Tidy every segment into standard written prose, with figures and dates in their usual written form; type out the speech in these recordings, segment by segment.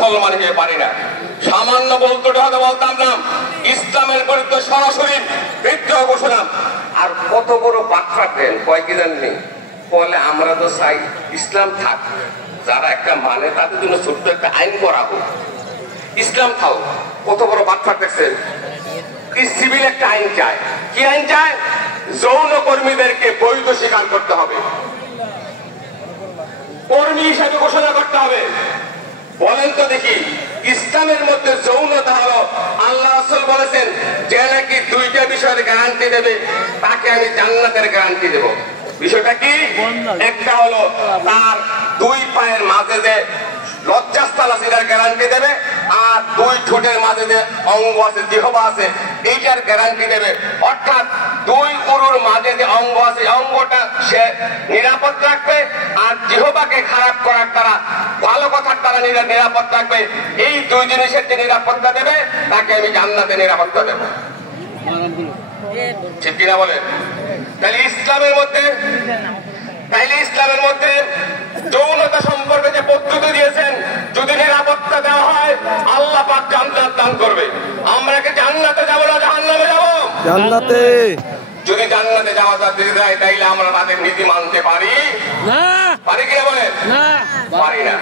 মুসলমান হয়ে পারি না। সামান্য বলতে হয়তো বলতাম না, ইসলামের বিরুদ্ধে সরাসরি বিদ্রোহ ঘোষণা। আর কত বড় বার্তা দেন, কয় কি জানেন? বলে আমরা তো চাই ইসলাম থাক, যারা একটা মানে তাদের জন্য ছোট্ট একটা আইন করা হোক, ইসলাম থাক। কত বড় বার্তা দেখছেন? সিভিল একটা আইন চায়। কি আইন চায়? যৌন কর্মীদেরকে বৈধ স্বীকার করতে হবে, কর্মী হিসাবে ঘোষণা করতে হবে। বলেন তো দেখি, ইসলামের মধ্যে যৌনতা হলো, আল্লাহ রাসূল বলেছেন যে নাকি দুইটা বিষয়ের গ্যারান্টি দেবে তাকে আমি জান্নাতের গ্যারান্টি দেব। বিষয়টা কি? একটা হলো তার দুই পায়ের মাঝে যে লজ্জাস্থান আছে এটার গ্যারান্টি দেবে, আর দুই ঠোঁটের মাঝে যে অঙ্গ আছে, জিহ্বা আছে, এইটার গ্যারান্টি দেবে। অর্থাৎ দুই উরুর মাঝে যে অঙ্গ আছে অঙ্গটা সে নিরাপদ রাখবে, আর জিহ্বাকে খারাপ করার দ্বারা ভালো কথার দ্বারা নিরাপদ রাখবে। এই দুই জিনিসের যে নিরাপত্তা দেবে তাকে আমি জান্নাতে নিরাপত্তা দেব। ঠিক কিনা বলেন? তাহলে ইসলামের মধ্যে যৌনতা সম্পর্কে যে পদ্ধতি দিয়েছেন, যদি নিরাপত্তা দেওয়া হয় আল্লাহ পাক জান্নাত দান করবে। আমরা কি জান্নাতে যাবো না জাহান্নামে যাবো? জান্নাতে। যদি জান্নাতে যাওয়া যায় তাইলে আমরা তাদের নীতি মানতে পারি না? পারি কিনা বলেন? পারি না।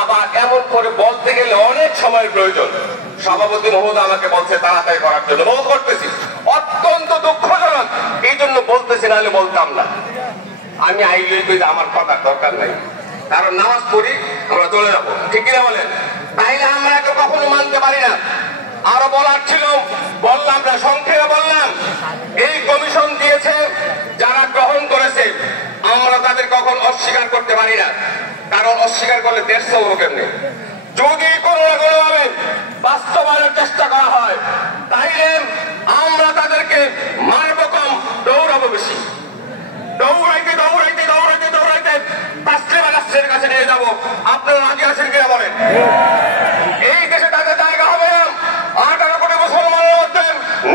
আবার এমন করে বলতে গেলে অনেক সময়ের প্রয়োজন। সভাপতি মহোদয় আমাকে বলছে তাড়াতাড়ি করার জন্য, বল করতেছি। অত্যন্ত দুঃখজনক, এই জন্য বলতেছি, নাহলে বলতাম না। আমি আইলে আমার কথার দরকার নাই, কারণ নামাজ পড়ি আমরা চলে যাবো। ঠিক কিনা বলেন? তাইলে আমরা তো কখনো মানতে পারি না। আরো বলার ছিল, বললাম না, সংক্ষেপে বললাম। এই কমিশন দিয়েছে, যারা গ্রহণ করেছে আমরা তাদের কখন অস্বীকার করতে পারি না, কারণ অস্বীকার করলে দেশ চলবো কেমনে? যদি কোনো না কোনো ভাবে বাস্তবায়নের চেষ্টা করা হয় তাইলে আমরা তাদেরকে মারব কম, দৌড়াবো বেশি। দৌড়াইতে রাষ্ট্রের কাছে নিয়ে যাবো। আপনারা রাজি আছেন কিনা বলেন? এই দেশে তাদের জায়গা হবে না। 18 কোটি মুসলমানের মধ্যে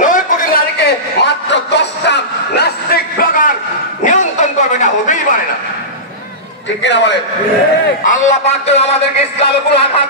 9 কোটি নারীকে মাত্র 10টা নাস্তিক ব্লগার নিয়ন্ত্রণ করবে, এটা হতেই পারে না। ঠিক কিনা বলেন? আল্লাহ পাক আমাদেরকে ইসলামে কোনো আঘাত